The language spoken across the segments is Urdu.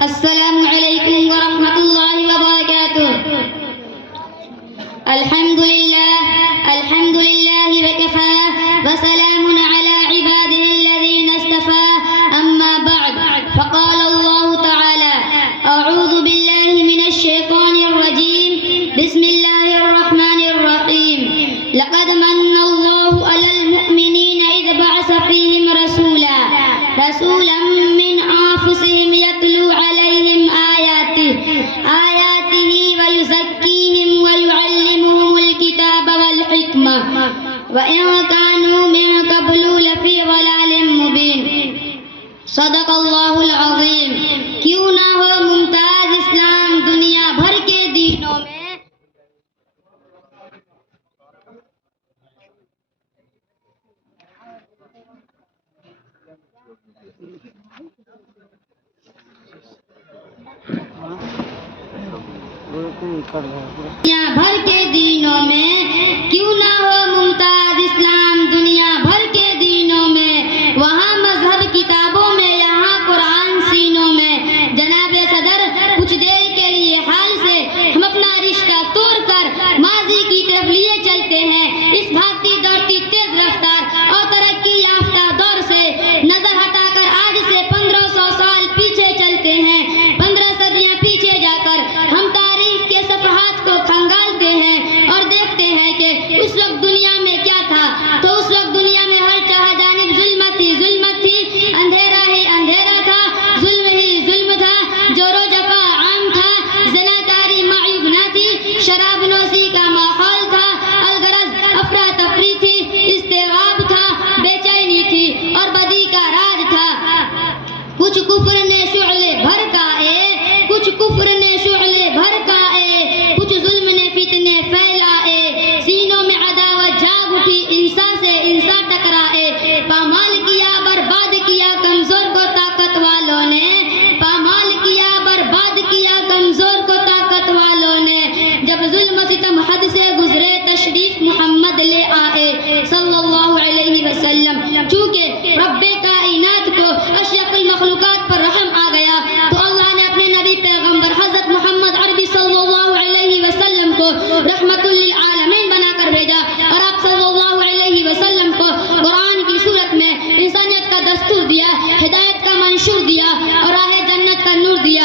السلام علیکم ورحمۃ اللہ وبرکاتہ. الحمد للہ وکفى وسلام على عباده الذين اصطفى. اما بعد فقال الله تعالى اعوذ بالله من الشيطان الرجيم بسم الله الرحمن الرحيم. لقد من الله على المؤمنين اذ بعث فيهم رسولا من انفسهم يتلو عليهم آياته ويزكيهم ويعلمهم الكتاب والحكمة وإن كانوا من قبل لفي ضلال مبين. صدق اللہ العظیم. کیوں نہ ہو ممتاز اسلام دنیا بھر کے دینوں میں کیوں نہ ہو ممتاز اسلام دنیا بھر کے دینوں میں. وہاں مذہب کتابوں میں, یہاں قرآن سینوں میں. جناب صدر, کچھ دیر کے لیے حال سے ہم اپنا رشتہ توڑ کر ماضی کی طرف لیے چلتے ہیں. اس بھاگتی دوڑتی تیز رفتار اور ترقی یافتہ دور سے نظر ہٹا کر آج سے 1500 سال پیچھے چلتے ہیں. 15 صدیاں پیچھے جا کر ہم تاریخ کے صفحات کو کھنگالتے ہیں اور دیکھتے ہیں کہ اس وقت دنیا میں کیا تھا. تو اس وقت دنیا میں ہر جہاں جانب ظلمت تھی, اندھیرا ہی اندھیرا تھا, ظلم ہی ظلم تھا, جور و جفا عام تھا, زناکاری معیوب نہ تھی, شراب نوشی کا ماحول تھا, الغرض افراتفری تھی, اضطراب تھا, بے چینی تھی اور بدی کا راج تھا. کچھ کفر نے شعلے بھڑکائے, کچھ ظلم نے فتنے پھیلائے, سینوں میں عداوت جاگ اٹھی, انسان سے انسان ٹکرائے. پامال کیا برباد کیا کمزور کو طاقت والوں نے, جب ظلم ستم حد سے گزرے تشریف محمد لے آئے صلی اللہ علیہ وسلم. چونکہ رب کائنات کو اشرف المخلوقات پر رحم آ گیا تو اللہ نے اپنے نبی پیغمبر حضرت محمد عربی صلی اللہ علیہ وسلم کو رحمت للعالمین بنا کر بھیجا, اور آپ صلی اللہ علیہ وسلم کو قرآن کی صورت میں انسانیت کا دستور دیا, ہدایت کا منشور دیا اور راہ جنت کا نور دیا.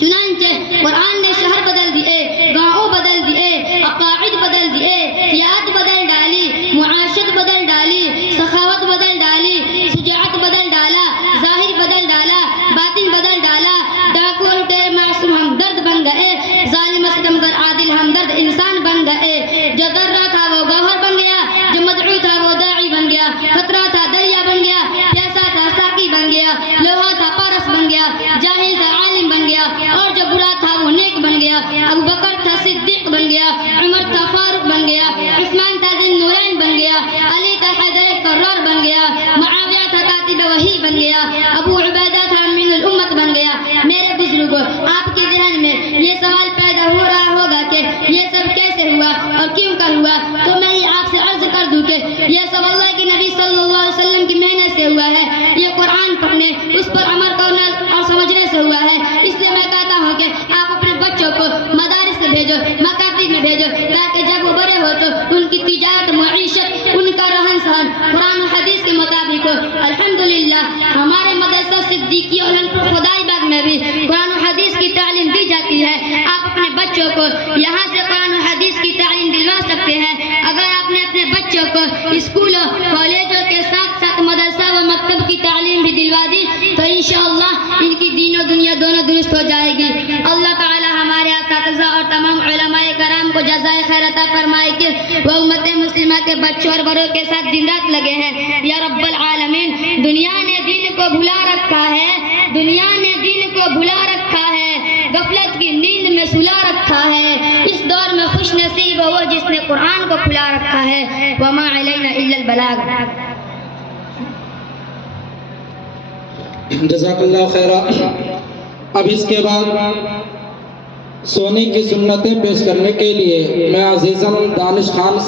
چنانچہ قرآن نے شہر بدل دیے, گاؤں بدل دیے, عقائد بدل دیے, سیاحت بدل ڈالی, معاشرت بدل ڈالی, سخاوت بدل ڈالی, شجاعت بدل ڈالا, ظاہر بدل ڈالا, باطن بدل ڈالا. ڈاکو اور لٹیرے معصوم ہمدرد بن گئے, ظالم ستمگر عادل ہمدرد انسان بن گئے. جو ذرہ تھا وہ گوہر بن گیا, جو مدعو تھا وہ داعی بن گیا, خطرہ تھا دریا بن گیا, پیاسا تھا ساقی بن گیا, لوہا تھا پارس بن گیا, جاہل تھا عالم بن گیا, اور جو برا تھا وہ نیک بن گیا. ابو بکر تھا صدیق بن گیا, عمر تھا فاروق بن گیا, عثمان تھا ذی النورین بن گیا, علی تھا حیدر کرار بن گیا, معاویہ تھا کاتب وحی بن گیا, ابو عبیدہ تھا امین الامت بن گیا. میرے بزرگوں, آپ کے ذہن میں یہ سوال پیدا ہو رہا ہوگا کہ یہ سب کیسے ہوا اور کیوں کر ہوا. تو میں یہ آپ سے عرض کر دوں کہ یہ سب اللہ کے نبی صلی اللہ علیہ وسلم کی محنت سے ہوا ہے. یہ قرآن پڑھنے, اس پر عمل کرنے اور سمجھنے سے ہوا ہے. اس لیے میں کہتا ہوں کہ آپ اپنے بچوں کو مدارس میں بھیجو, مکاتب میں بھیجو, تاکہ جب وہ بڑے ہو تو ان کی تجارت, معیشت, ان کا رہن سہن قرآن و حدیث کے مطابق ہو. الحمدللہ ہمارے مدرسہ صدیقیہ علمپور خدائی باغ میں بھی قرآن و حدیث کی تعلیم دی جاتی ہے. آپ اپنے بچوں کو یہاں سے قرآن و حدیث کی تعلیم دلوا سکتے ہیں. اگر آپ نے اپنے بچوں کو اسکولوں, کالجوں کے ساتھ ساتھ مدرسہ و مکتب کی تعلیم بھی دلوا دی تو انشاءاللہ ان کی دین و دنیا دونوں درست ہو جائے گی. اللہ تعالی ہمارے اساتذہ اور تمام علماء کرام کو جزائے خیر عطا فرمائے کہ وہ امت مسلمہ کے بچوں اور بڑوں کے ساتھ دن رات لگے ہیں. یا رب العالمین, دنیا نے دین کو بھلا رکھا ہے, غفلت کی نیند میں سلا رکھا ہے. اس دور میں خوش نصیب وہ جس نے قرآن کو کھلا رکھا ہے. وما علینا الا البلاغ. جزاک اللہ خیرہ۔ اب اس کے بعد سونے کی سنتیں پیش کرنے کے لیے میں عزیزاً دانش خان